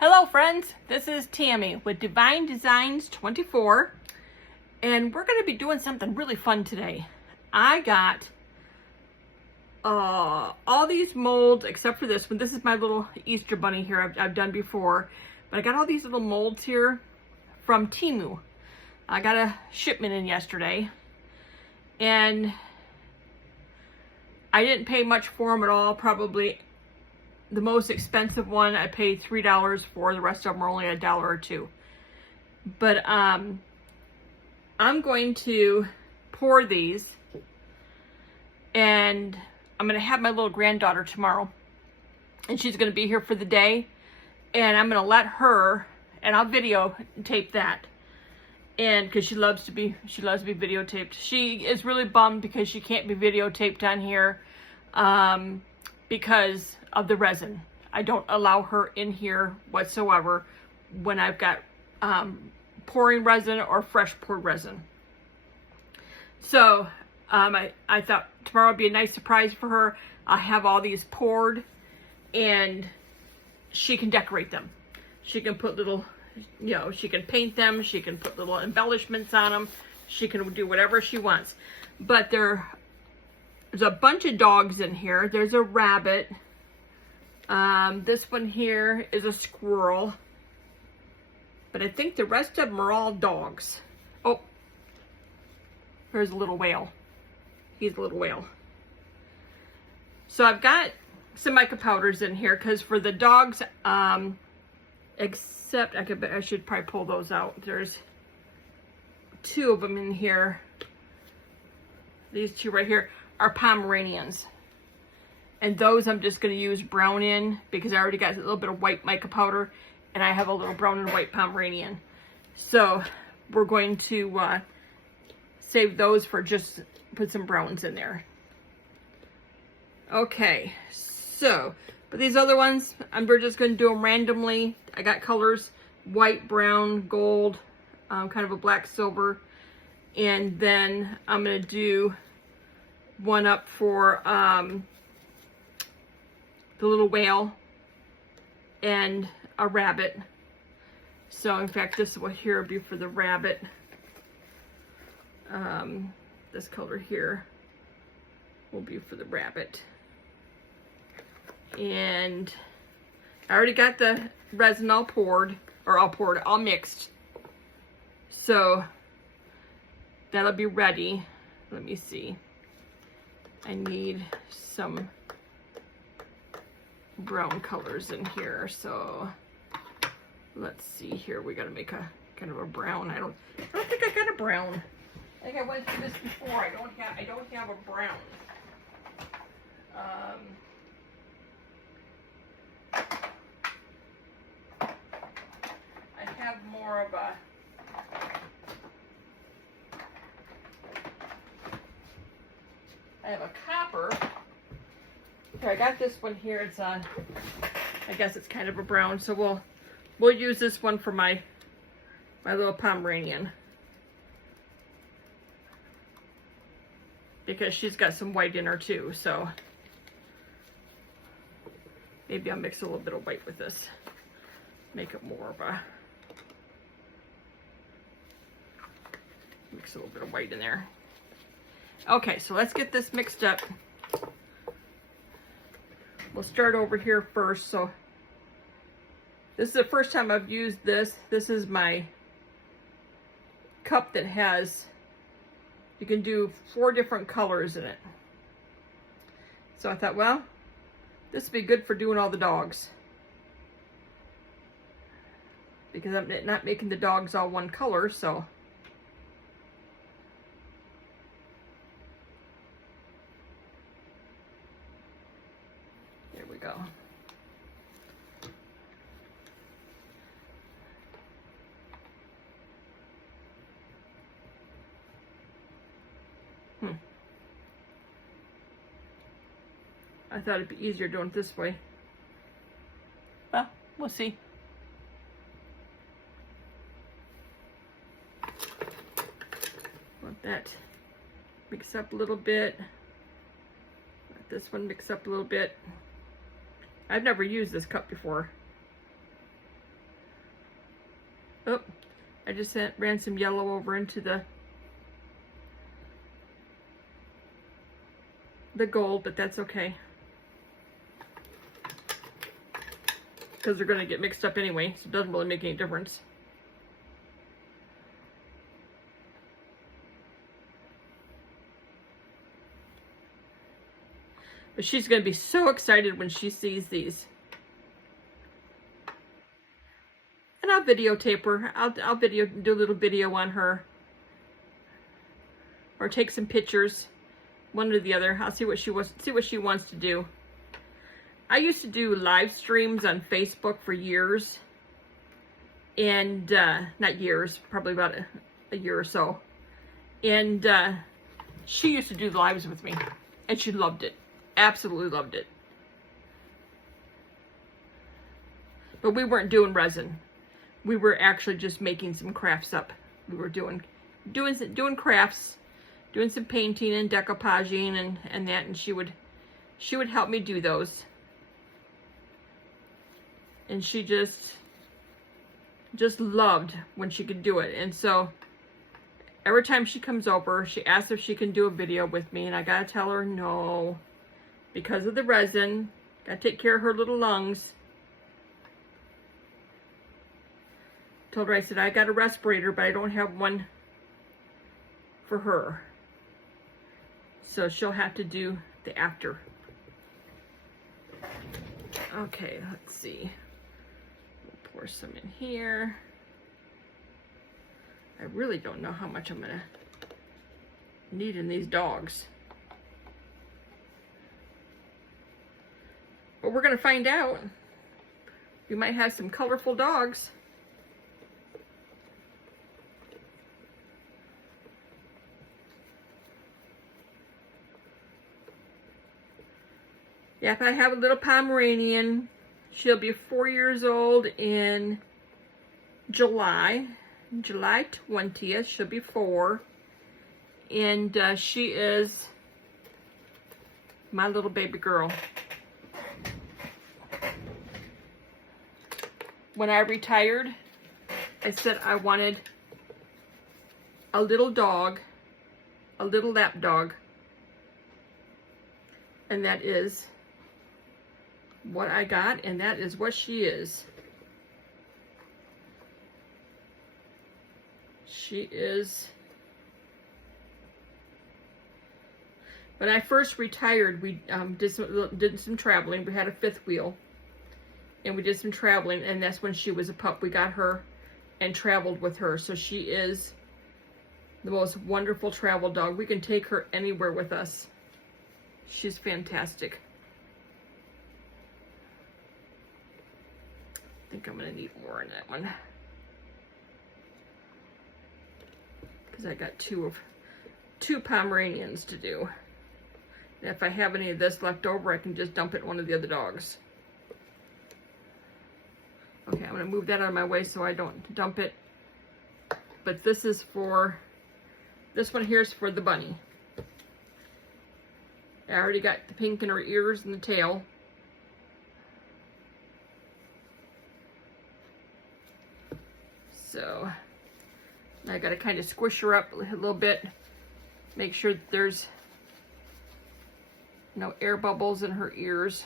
Hello friends, this is Tammy with Divine Designs 24 and we're going to be doing something really fun today. I got all these molds except for this one. This is my little Easter bunny here I've done before, but I got all these little molds here from Temu. I got a shipment in yesterday and I didn't pay much for them at all. Probably the most expensive one I paid $3 for. The rest of them are only $1 or $2. But I'm going to pour these, and I'm going to have my little granddaughter tomorrow, and she's going to be here for the day, and I'm going to let her, and I'll videotape that, and because she loves to be videotaped. She is really bummed because she can't be videotaped on here because of the resin. I don't allow her in here whatsoever when I've got pouring resin or fresh poured resin. So I thought tomorrow would be a nice surprise for her. I'll have all these poured and she can decorate them. She can put little, she can paint them. She can put little embellishments on them. She can do whatever she wants. But there's a bunch of dogs in here. There's a rabbit. This one here is a squirrel, but I think the rest of them are all dogs. Oh, there's a little whale. He's a little whale. So I've got some mica powders in here because for the dogs, except I should probably pull those out. There's 2 of them in here. These 2 right here are Pomeranians. And those I'm just going to use brown in because I already got a little bit of white mica powder and I have a little brown and white Pomeranian. So we're going to save those for just put some browns in there. Okay, so but these other ones, we're just going to do them randomly. I got colors white, brown, gold, kind of a black silver. And then I'm going to do one up for the little whale and a rabbit. So in fact, this one here will be for the rabbit. This color here will be for the rabbit. And I already got the resin all mixed. So that'll be ready. Let me see. I need some brown colors in here, so let's see here. We got to make a kind of a brown. I don't think I got a brown. I think I went through this before. I don't have a brown. I have more of a copper. Here, I got this one here. It's on, I guess it's kind of a brown, so we'll use this one for my little Pomeranian because she's got some white in her too. So maybe I'll mix a little bit of white with this, make it more of a mix a little bit of white in there. Okay, so let's get this mixed up. We'll start over here first. So this is the first time I've used this. This is my cup that has, you can do 4 different colors in it. So I thought, well, this would be good for doing all the dogs. Because I'm not making the dogs all one color, so. There we go. I thought it'd be easier doing it this way. Well, we'll see. Let that mix up a little bit. Let this one mix up a little bit. I've never used this cup before. Oh, I just ran some yellow over into the gold, but that's okay. Because they're going to get mixed up anyway, so it doesn't really make any difference. But she's going to be so excited when she sees these. And I'll videotape her. I'll do a little video on her. Or take some pictures. One or the other. I'll see what she wants to do. I used to do live streams on Facebook for years. And, not years, probably about a year or so. And she used to do lives with me. And she loved it. Absolutely loved it. But we weren't doing resin. We were actually just making some crafts up. We were doing crafts, doing some painting and decoupaging and that, and she would help me do those. And she just loved when she could do it. And so every time she comes over, she asks if she can do a video with me, and I gotta tell her no, because of the resin. Gotta take care of her little lungs. Told her, I said, I got a respirator, but I don't have one for her. So she'll have to do the after. Okay, let's see. We'll pour some in here. I really don't know how much I'm gonna need in these dogs. But we're gonna find out. We might have some colorful dogs. Yeah, if I have a little Pomeranian, she'll be 4 years old in July 20th, she'll be 4. And she is my little baby girl. When I retired, I said I wanted a little dog, a little lap dog. And that is what I got, and that is what she is. She is. When I first retired, we did some traveling. We had a 5th wheel, and we did some traveling, and that's when she was a pup. We got her and traveled with her. So she is the most wonderful travel dog. We can take her anywhere with us. She's fantastic. I think I'm gonna need more in that one, because I got two Pomeranians to do. And if I have any of this left over, I can just dump it in one of the other dogs. Okay, I'm gonna move that out of my way so I don't dump it. But this one here is for the bunny. I already got the pink in her ears and the tail. So I gotta kind of squish her up a little bit, make sure that there's no air bubbles in her ears.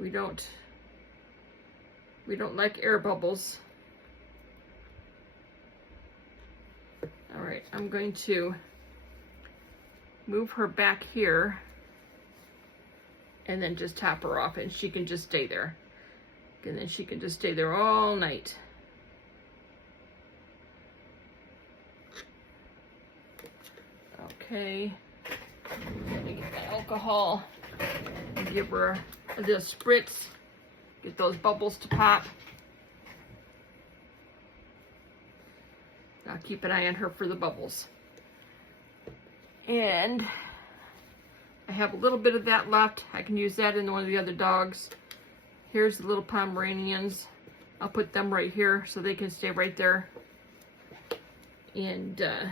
We don't like air bubbles. All right, I'm going to move her back here and then just top her off, and she can just stay there. And then she can just stay there all night. Okay, let me get the alcohol and give her a little spritz, get those bubbles to pop. I'll keep an eye on her for the bubbles. And I have a little bit of that left. I can use that in one of the other dogs. Here's the little Pomeranians. I'll put them right here so they can stay right there. And oh,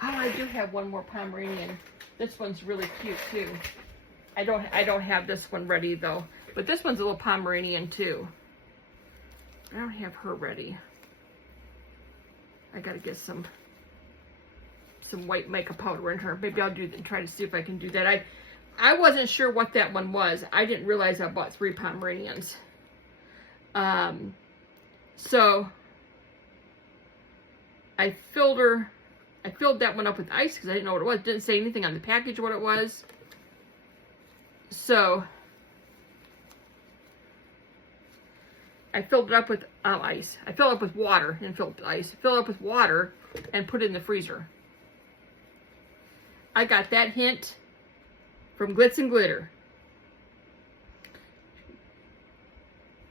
I do have one more Pomeranian. This one's really cute too. I don't have this one ready though. But this one's a little Pomeranian too. I don't have her ready. I gotta get some white makeup powder in her. Maybe I'll try to see if I can do that. I wasn't sure what that one was. I didn't realize I bought 3 Pomeranians. So I filled that one up with ice because I didn't know what it was. It didn't say anything on the package what it was. So I filled it up with ice. I filled it up with water and filled it with ice. Filled it up with water and put it in the freezer. I got that hint from Glitz and Glitter.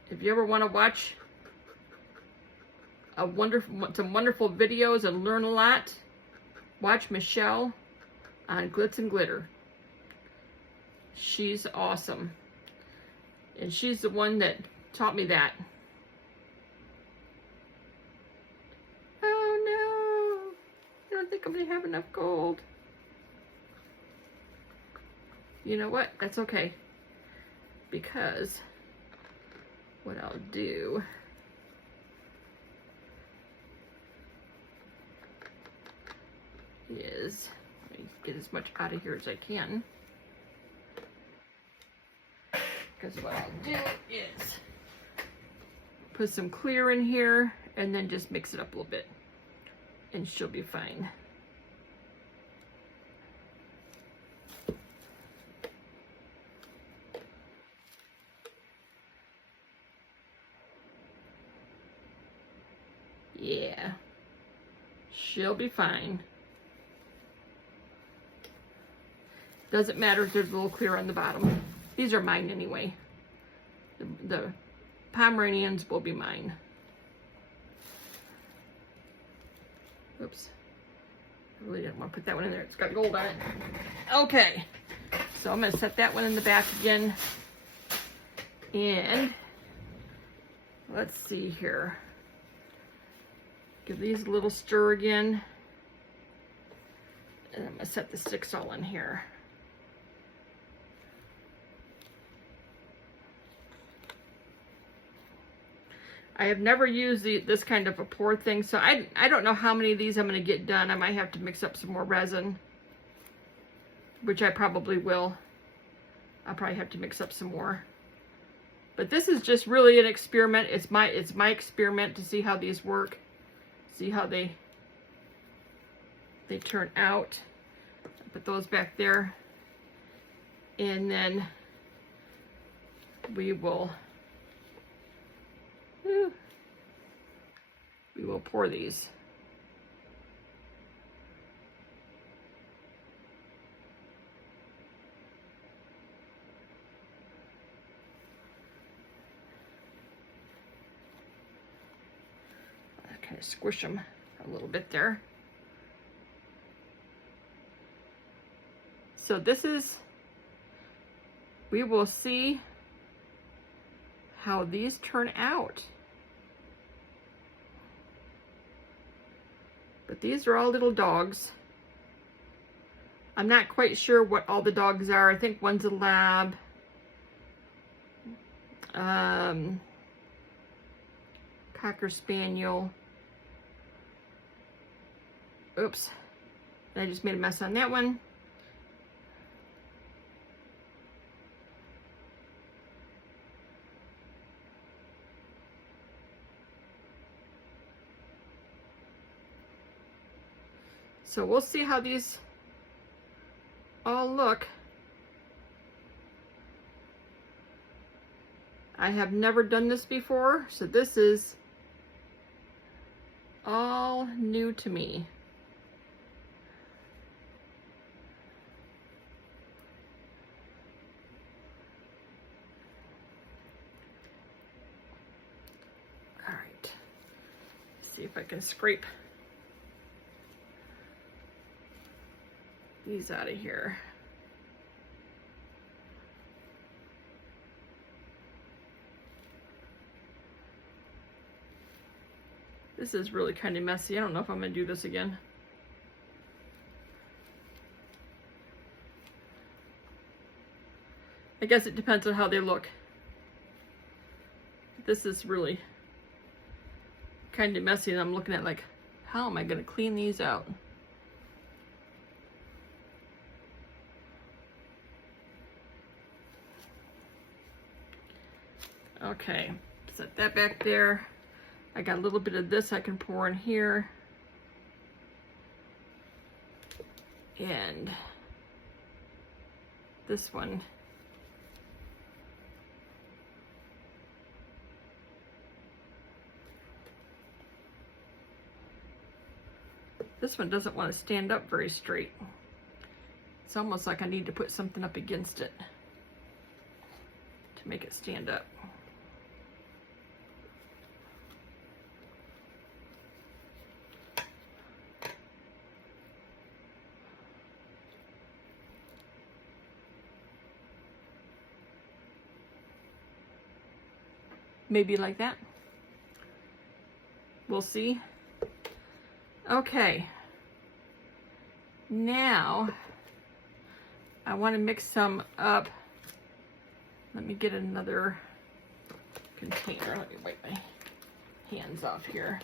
If you ever want to watch some wonderful videos and learn a lot, watch Michelle on Glitz and Glitter. She's awesome. And she's the one that taught me that. Oh no! I don't think I'm going to have enough gold. You know what? That's okay. Because what I'll do is, let me get as much out of here as I can. Because what I'll do is put some clear in here and then just mix it up a little bit. And she'll be fine. Yeah, she'll be fine. Doesn't matter if there's a little clear on the bottom. These are mine anyway. The Pomeranians will be mine. Oops. I really didn't want to put that one in there. It's got gold on it. Okay. So I'm going to set that one in the back again. And let's see here. Give these a little stir again. And I'm going to set the sticks all in here. I have never used this kind of a pour thing, so I don't know how many of these I'm going to get done. I might have to mix up some more resin, which I probably will. I'll probably have to mix up some more. But this is just really an experiment. It's my experiment to see how these work. See how they turn out. Put those back there. And then we will pour these. Kind of squish them a little bit there. So this is, we will see how these turn out. But these are all little dogs. I'm not quite sure what all the dogs are. I think one's a lab. Cocker Spaniel. Oops, I just made a mess on that one. So we'll see how these all look. I have never done this before, so this is all new to me. See if I can scrape these out of here. This is really kind of messy. I don't know if I'm going to do this again. I guess it depends on how they look. this is really kind of messy, and I'm looking at like, how am I going to clean these out? Okay, set that back there. I got a little bit of this I can pour in here. And this one. This one doesn't want to stand up very straight. It's almost like I need to put something up against it to make it stand up. Maybe like that. We'll see. Okay. Now, I want to mix some up. Let me get another container. Let me wipe my hands off here.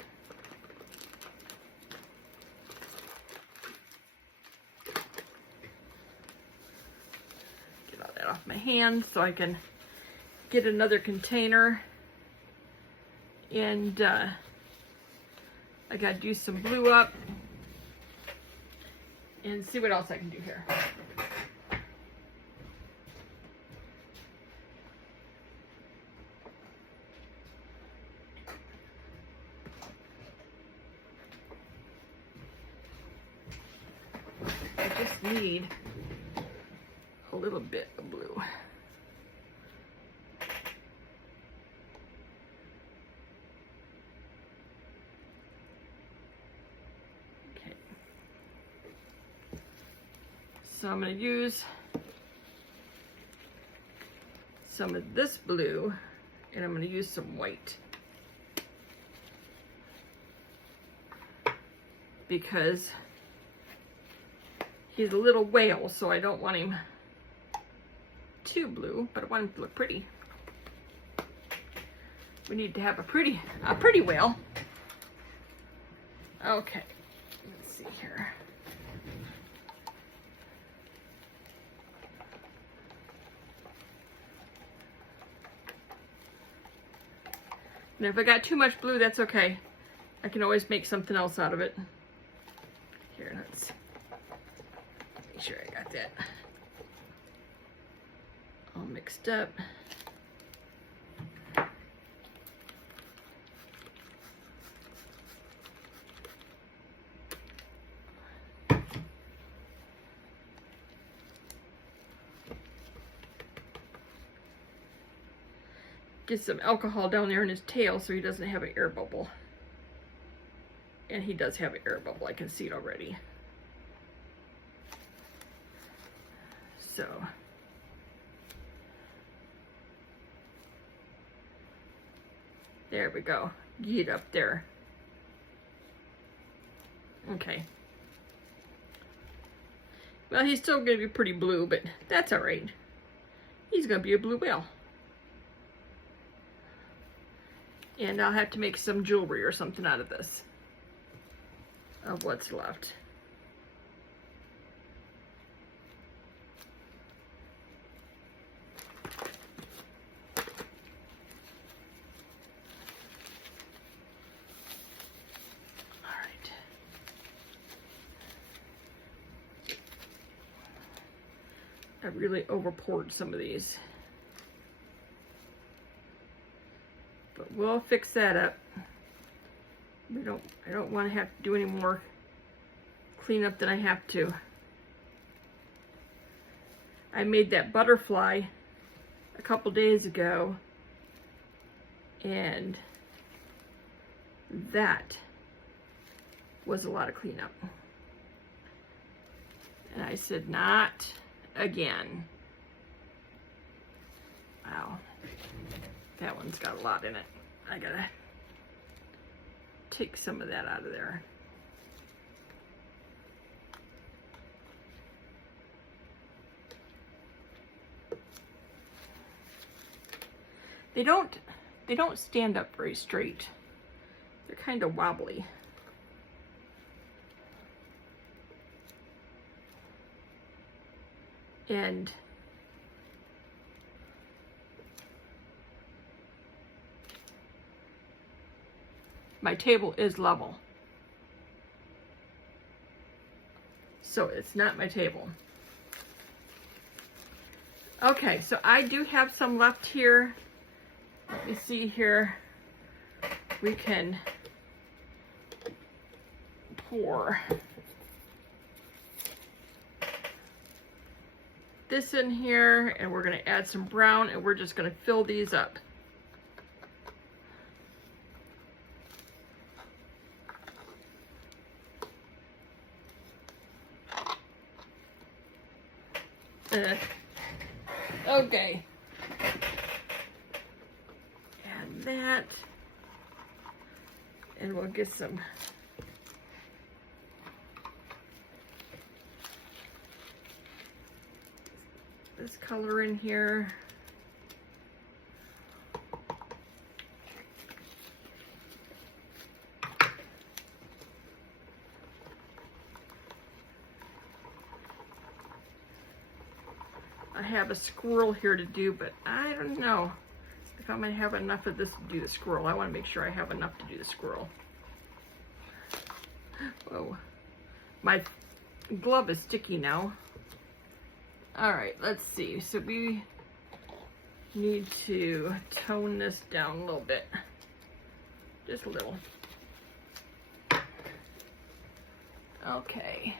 Get all that off my hands so I can get another container. And I gotta do some blue up and see what else I can do here. I just need a little bit of blue. So I'm going to use some of this blue, and I'm going to use some white, because he's a little whale, so I don't want him too blue, but I want him to look pretty. We need to have a pretty whale. Okay, let's see here. And if I got too much blue, that's okay. I can always make something else out of it. Here, let's make sure I got that all mixed up. Get some alcohol down there in his tail so he doesn't have an air bubble. And he does have an air bubble, I can see it already. So, there we go. Get up there. Okay. Well, he's still going to be pretty blue, but that's all right. He's going to be a blue whale. And I'll have to make some jewelry or something out of this, of what's left. All right. I really over poured some of these. But we'll fix that up. I don't want to have to do any more cleanup than I have to. I made that butterfly a couple days ago, and that was a lot of cleanup. And I said, not again. Wow. That one's got a lot in it. I gotta take some of that out of there. They don't they don't stand up very straight. They're kind of wobbly. And my table is level. So it's not my table. Okay, so I do have some left here. Let me see here. We can pour this in here, and we're going to add some brown, and we're just going to fill these up. Okay. Add that. And we'll get some this color in here. I have a squirrel here to do, but I don't know if I'm gonna have enough of this to do the squirrel. I want to make sure I have enough to do the squirrel. Whoa, my glove is sticky now. All right, let's see. So we need to tone this down a little bit, just a little. Okay.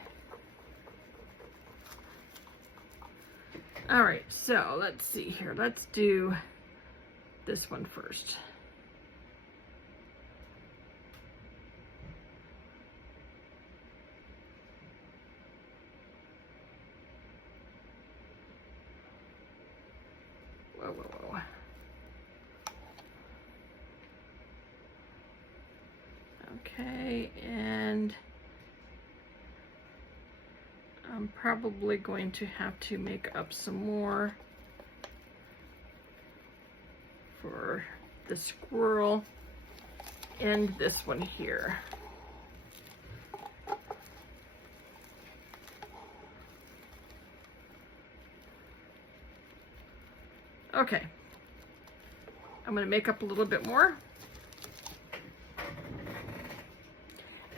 All right, so let's see here. Let's do this one first. Whoa, whoa, whoa. Okay, and I'm probably going to have to make up some more for the squirrel and this one here. Okay, I'm going to make up a little bit more,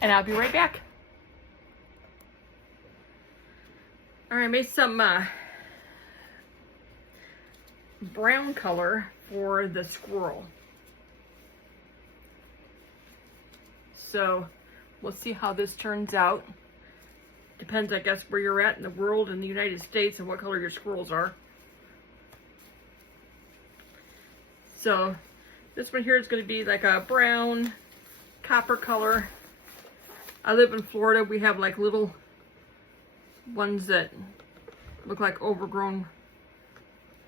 and I'll be right back. All right, I made some brown color for the squirrel. So we'll see how this turns out. Depends, I guess, where you're at in the world in the United States and what color your squirrels are. So this one here is going to be like a brown copper color. I live in Florida. We have like little ones that look like overgrown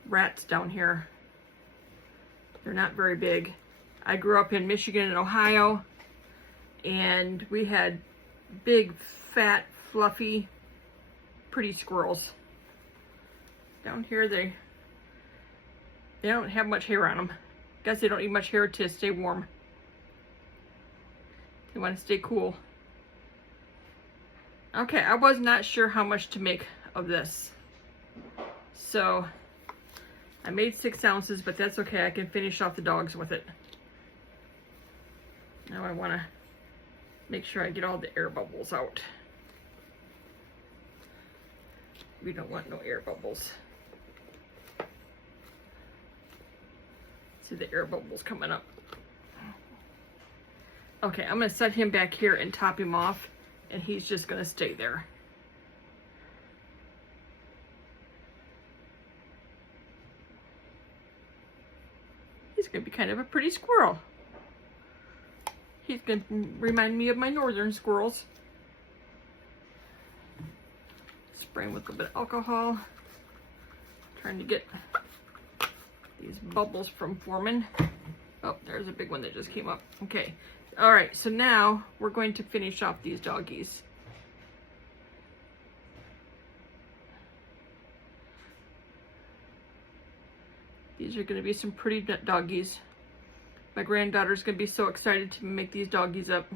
rats down here. They're not very big. I grew up in Michigan and Ohio, and we had big, fat, fluffy, pretty squirrels. Down here they don't have much hair on them. Guess they don't need much hair to stay warm. They want to stay cool. Okay, I was not sure how much to make of this. So I made 6 ounces, but that's okay. I can finish off the dogs with it. Now I want to make sure I get all the air bubbles out. We don't want no air bubbles. See the air bubbles coming up. Okay, I'm going to set him back here and top him off, and he's just going to stay there. He's going to be kind of a pretty squirrel. He's going to remind me of my northern squirrels. Spray him with a little bit of alcohol. Trying to get these bubbles from forming. Oh, there's a big one that just came up. Okay. All right, so now we're going to finish off these doggies. These are going to be some pretty doggies. My granddaughter's gonna be so excited to make these doggies up.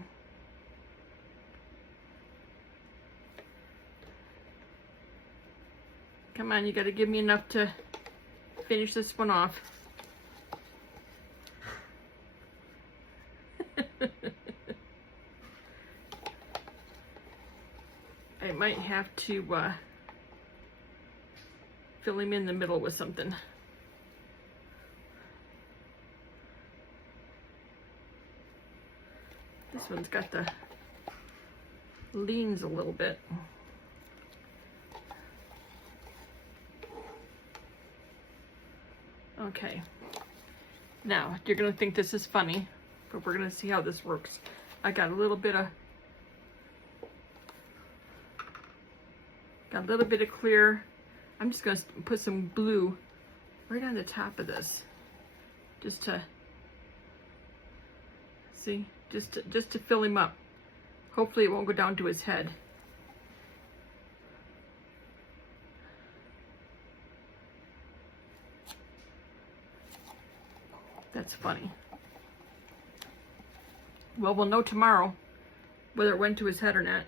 Come on, you gotta give me enough to finish this one off. I might have to fill him in the middle with something. This one's got the leans a little bit. Okay. Now, you're gonna think this is funny, but we're gonna see how this works. I got a little bit of clear. I'm just gonna put some blue right on the top of this, just to see, just to fill him up. Hopefully it won't go down to his head. That's funny. Well, we'll know tomorrow whether it went to his head or not.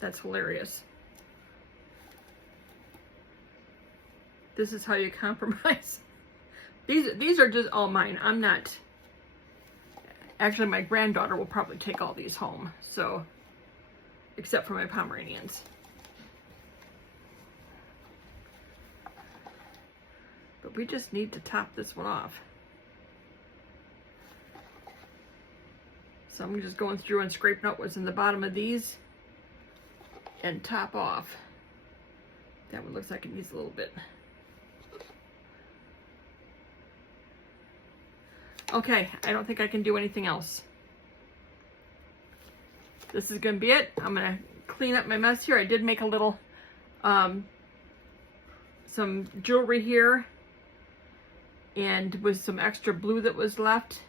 That's hilarious. This is how you compromise. These are just all mine. I'm not. Actually, my granddaughter will probably take all these home. So, except for my Pomeranians. But we just need to top this one off. So I'm just going through and scraping out what's in the bottom of these and top off. That one looks like it needs a little bit. Okay, I don't think I can do anything else. This is gonna be it. I'm gonna clean up my mess here. I did make a little, some jewelry here, and with some extra blue that was left.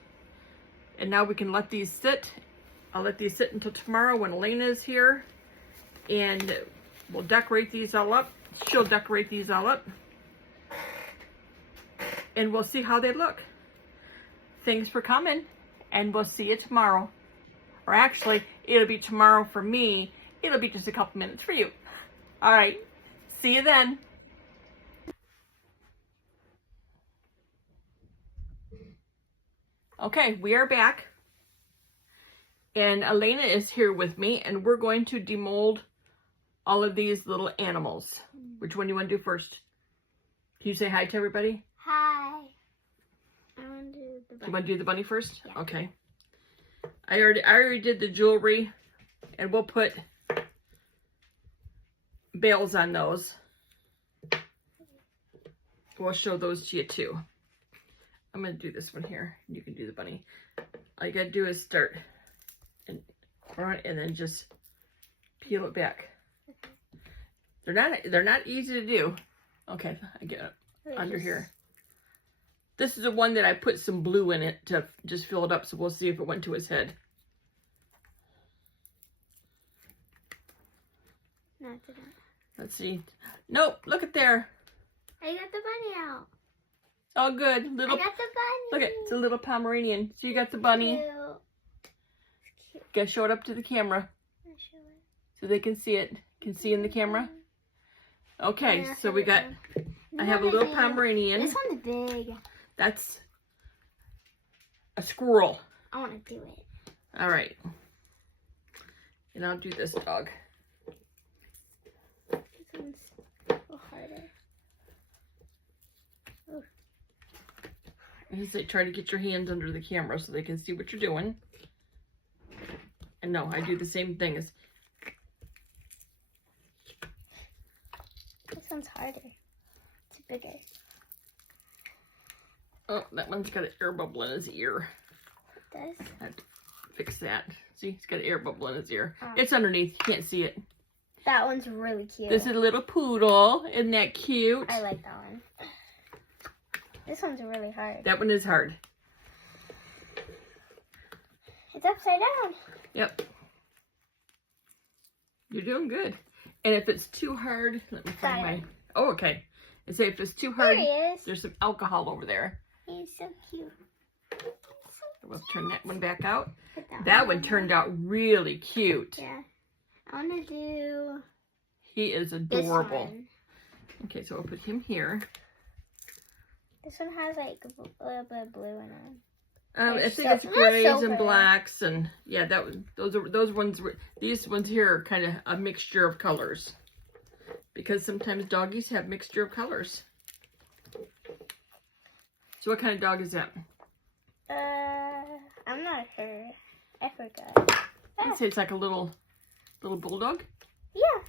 And now we can let these sit. I'll let these sit until tomorrow when Elena is here. And we'll decorate these all up. She'll decorate these all up. And we'll see how they look. Thanks for coming. And we'll see you tomorrow. Or actually, it'll be tomorrow for me. It'll be just a couple minutes for you. All right. See you then. Okay, we are back. And Elena is here with me, and we're going to demold all of these little animals. Which one do you want to do first? Can you say hi to everybody? Hi. I want to do the bunny. You want to do the bunny first? Yeah. Okay. I already did the jewelry, and we'll put bails on those. We'll show those to you too. I'm going to do this one here. You can do the bunny. All you got to do is start in front and then just peel it back. They're not easy to do. Okay, I get it under here. This is the one that I put some blue in it to just fill it up, so we'll see if it went to his head. No, it didn't. Let's see. Nope, look at there. I got the bunny out. It's all good. Little, I got the bunny. look at it's a little Pomeranian. So you got the bunny. It's cute. Gotta show it up to the camera I'll show it. so they can see it. Can see in the camera. Okay, Yeah, so we got. I have a little Pomeranian. This one's big. That's a squirrel. I want to do it. All right. And I'll do this dog. This one's a little harder. Oh. I say try to get your hands under the camera so they can see what you're doing. And no, I do the same thing as. This one's harder. It's bigger. Oh, that one's got an air bubble in his ear. It does? I have to fix that. See, he's got an air bubble in his ear. Oh. It's underneath. You can't see it. That one's really cute. This is a little poodle. Isn't that cute? I like that one. This one's really hard. That one is hard. It's upside down. Yep. You're doing good. And if it's too hard, let me find Got my... it. Oh, okay. And say if it's too There hard, he is. there's some alcohol over there. He's so cute. We'll turn that one back out. Put That one turned out really cute. Yeah. I want to do He is this adorable. one. Okay, so we'll put him here. This one has like a little bit of blue in it. I think so- it's grays and silver. blacks, and yeah, those ones. These ones here are kind of a mixture of colors, because sometimes doggies have mixture of colors. So what kind of dog is that? I'm not sure. I forgot. I'd say it's like a little bulldog. Yeah.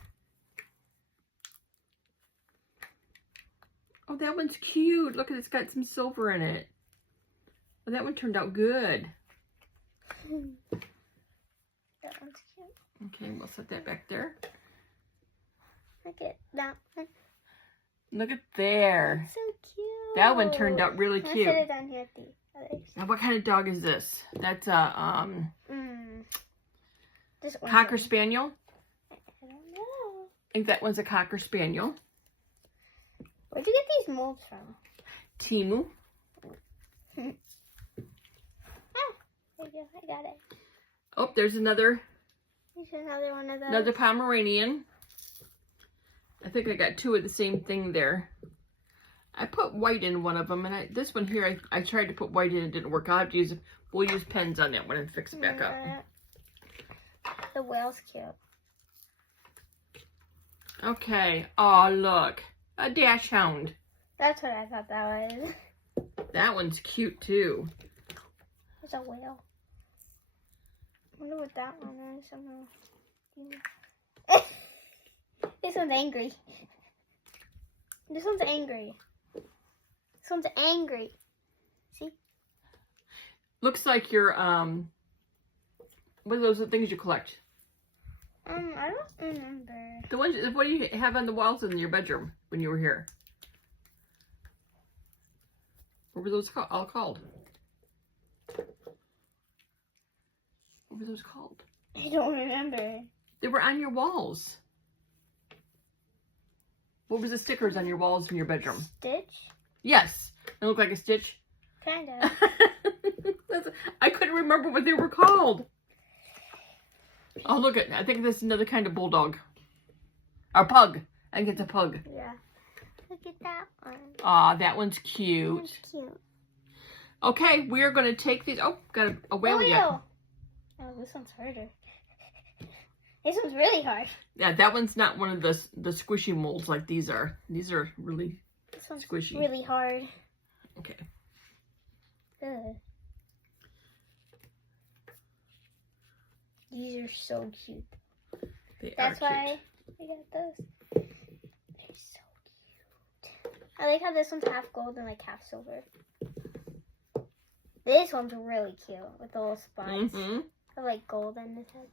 Oh, that one's cute. Look, it's got some silver in it. Oh, that one turned out good. That one's cute. Okay, we'll set that back there. Look at that one. Look at there. So cute. That one turned out really I'm gonna cute. set it down here at the others. Now, what kind of dog is this? That's a This one's Cocker a- Spaniel. I don't know. I think that one's a Cocker Spaniel. Where'd you get these molds from? Temu. There you go. I got it. Oh, there's another Here's another one of those. another Pomeranian. I think I got two of the same thing there. I put white in one of them, and this one here, I tried to put white in, it didn't work. We'll use pens on that one and fix it back up. The whale's cute. Okay. Oh, look. A dash hound. That's what I thought that was. That one's cute, too. It's a whale. I wonder what that one is. This one's angry. This one's angry. This one's angry. See? Looks like your, what are those things you collect? I don't remember. The ones, what do you have on the walls in your bedroom when you were here? What were those all called? What were those called? I don't remember. They were on your walls. What was the stickers on your walls in your bedroom? Stitch? Yes. They look like a stitch. Kind of. I couldn't remember what they were called. Oh, look at, I think this is another kind of bulldog. Or pug. I think it's a pug. Yeah. Look at that one. Aw, that one's cute. That's cute. Okay, we're going to take these. Oh, got a whale yet. Oh, this one's harder. This one's really hard. Yeah, that one's not one of the squishy molds like these are. These are really This one's squishy. really hard. Okay. Ugh. These are so cute. They That's are cute. why I got those. They're so cute. I like how this one's half gold and like half silver. This one's really cute with the little spots of like gold in his head.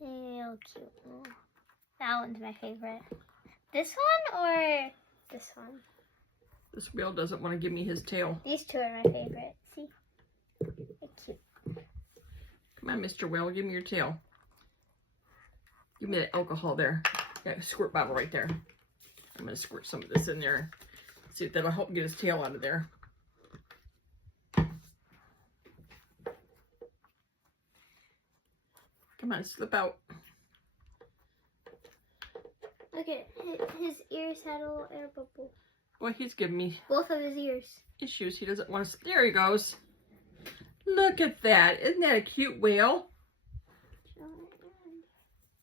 Real cute. Oh, that one's my favorite. This one or this one? This whale doesn't want to give me his tail. These two are my favorite. See? They're cute. Come on, Mr. Whale, give me your tail. Give me that alcohol there. Got a squirt bottle right there. I'm going to squirt some of this in there. See if that'll help get his tail out of there. Come on, slip out. Look at his ears had a little air bubble. Well, he's giving me Both of his ears. issues. He doesn't want to. There he goes. Look at that. Isn't that a cute whale?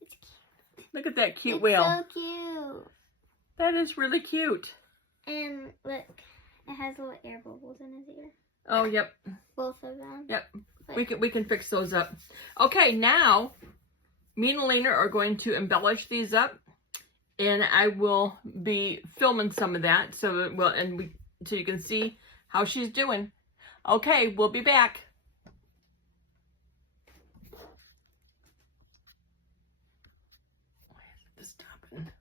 It's cute. Look at that cute It's whale. so cute. That is really cute. And look, it has little air bubbles in his ear. Oh, yep. Both of them. Yep. We can fix those up. Okay, now me and Elena are going to embellish these up, and I will be filming some of that so you can see how she's doing. Okay, we'll be back. This top in.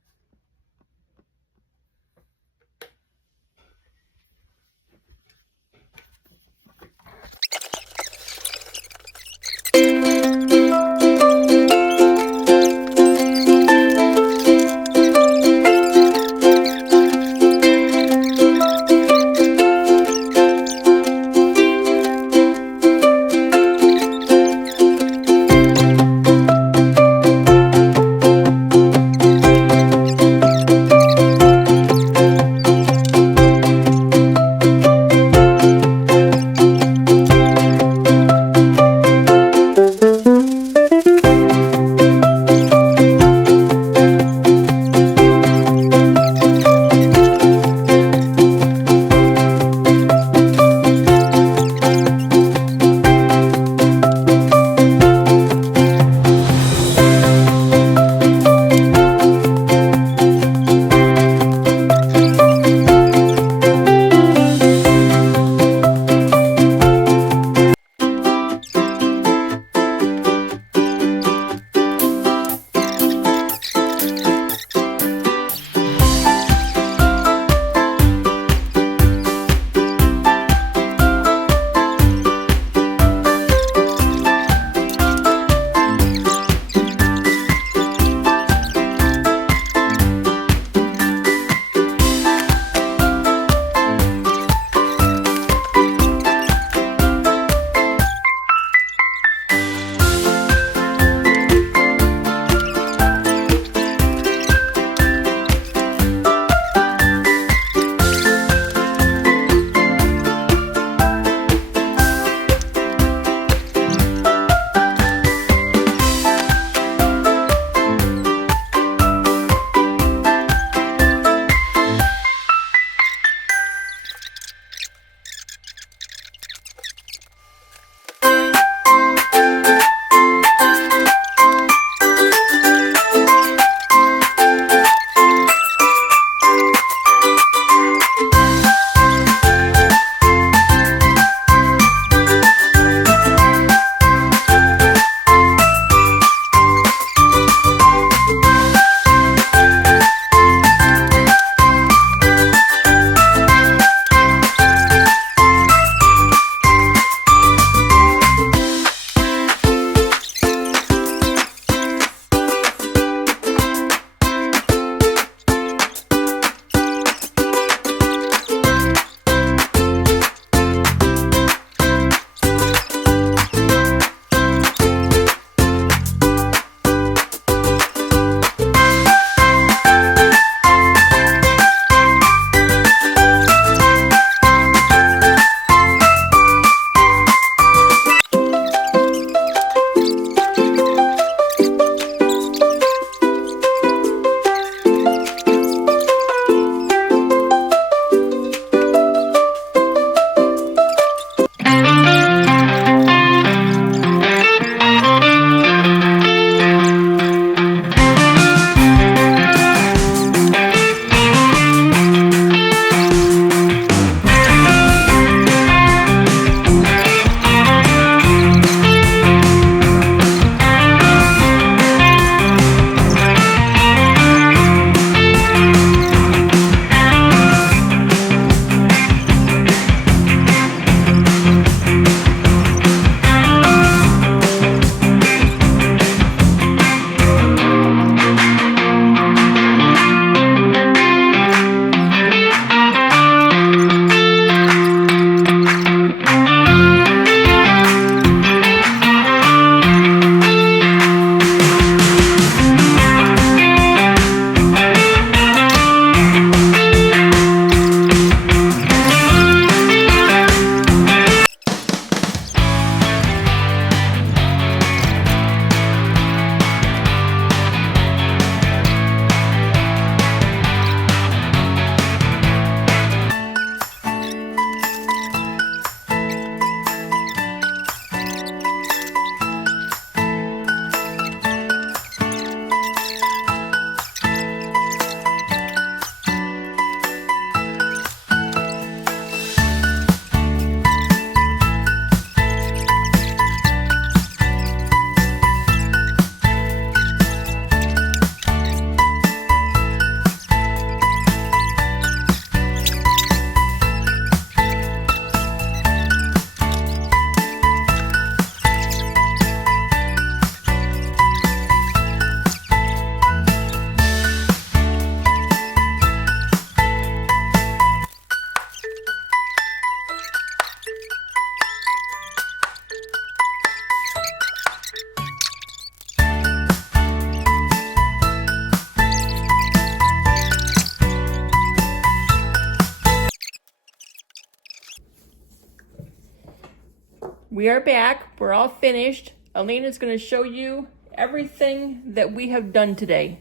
We are back. We're all finished. Elena's going to show you everything that we have done today.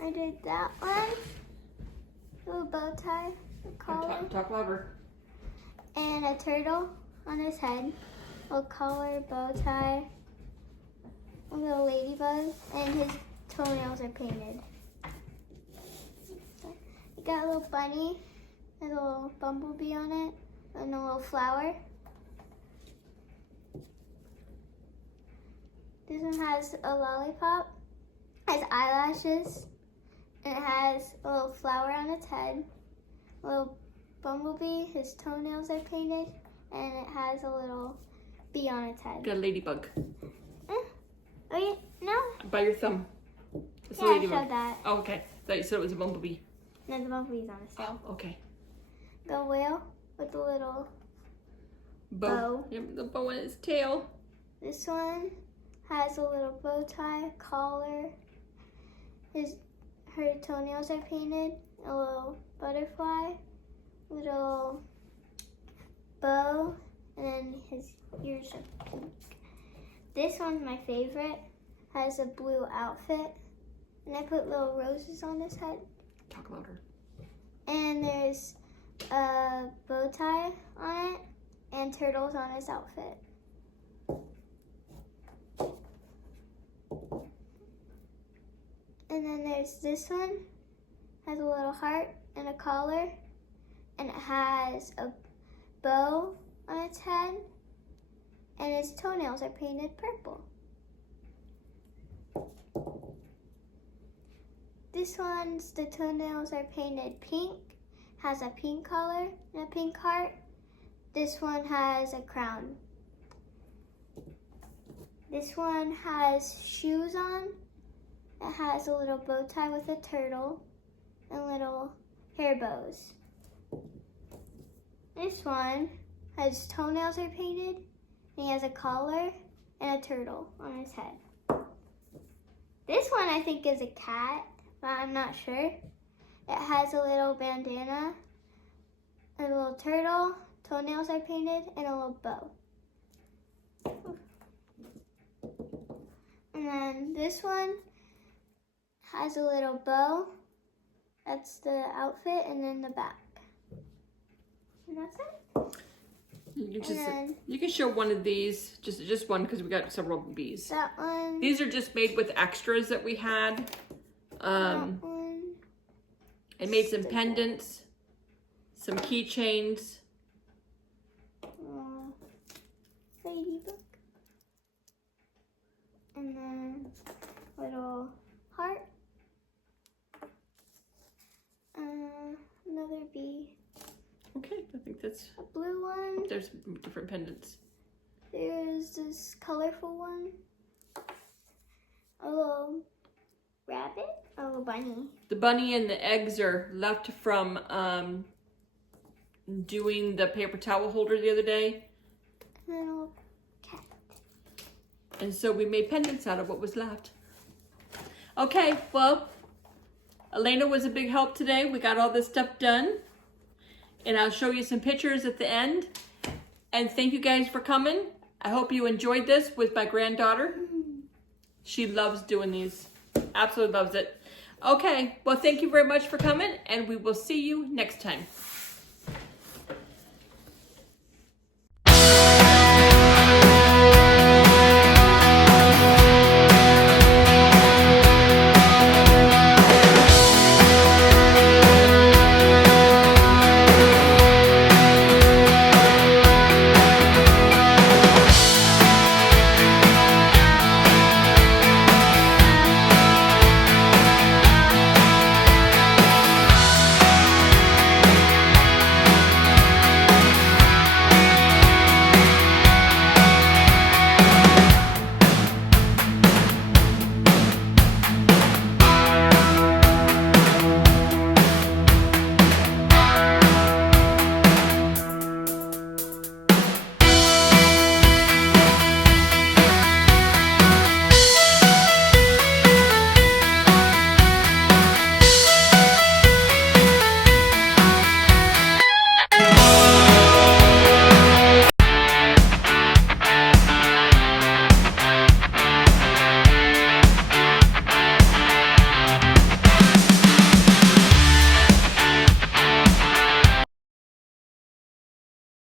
I did that one. Little bow tie, a collar, Talk louder. and a turtle on his head. A collar, bow tie, a little ladybug, and his toenails are painted. We got a little bunny, a little bumblebee on it, and a little flower. This one has a lollipop, has eyelashes, and it has a little flower on its head. A little bumblebee, his toenails are painted, and it has a little bee on its head. Got a ladybug. Oh, yeah, no? By your thumb. It's a Yeah, I ladybug. showed that. Oh, okay. Thought you said it was a bumblebee. No, the bumblebee's on its tail. Oh, okay. The whale with the little Bow. bow. Yep, the bow on its tail. This one has a little bow tie, collar. Her toenails are painted. A little butterfly, little bow, and then his ears are pink. This one's my favorite. Has a blue outfit, and I put little roses on his head. Talk louder. And there's a bow tie on it and turtles on his outfit. And then there's this one, has a little heart and a collar, and it has a bow on its head, and its toenails are painted purple. This one's, the toenails are painted pink, has a pink collar and a pink heart. This one has a crown. This one has shoes on. It has a little bow tie with a turtle and little hair bows. This one has toenails are painted, and he has a collar and a turtle on his head. This one I think is a cat, but I'm not sure. It has a little bandana, a little turtle, toenails are painted, and a little bow. And then this one has a little bow. That's the outfit, and then the back. And that's it. You can show one of these, just one, because we got several bees. That one. These are just made with extras that we had. That one. I made some pendants, some keychains. Ladybug. And then little heart. Another bee. Okay, I think that's, A blue one. there's different pendants. There's this colorful one. A little rabbit. A little bunny. The bunny and the eggs are left from doing the paper towel holder the other day. And then a little cat. And so we made pendants out of what was left. Okay, well, Elena was a big help today. We got all this stuff done. And I'll show you some pictures at the end. And thank you guys for coming. I hope you enjoyed this with my granddaughter. She loves doing these. Absolutely loves it. Okay, well, thank you very much for coming, and we will see you next time.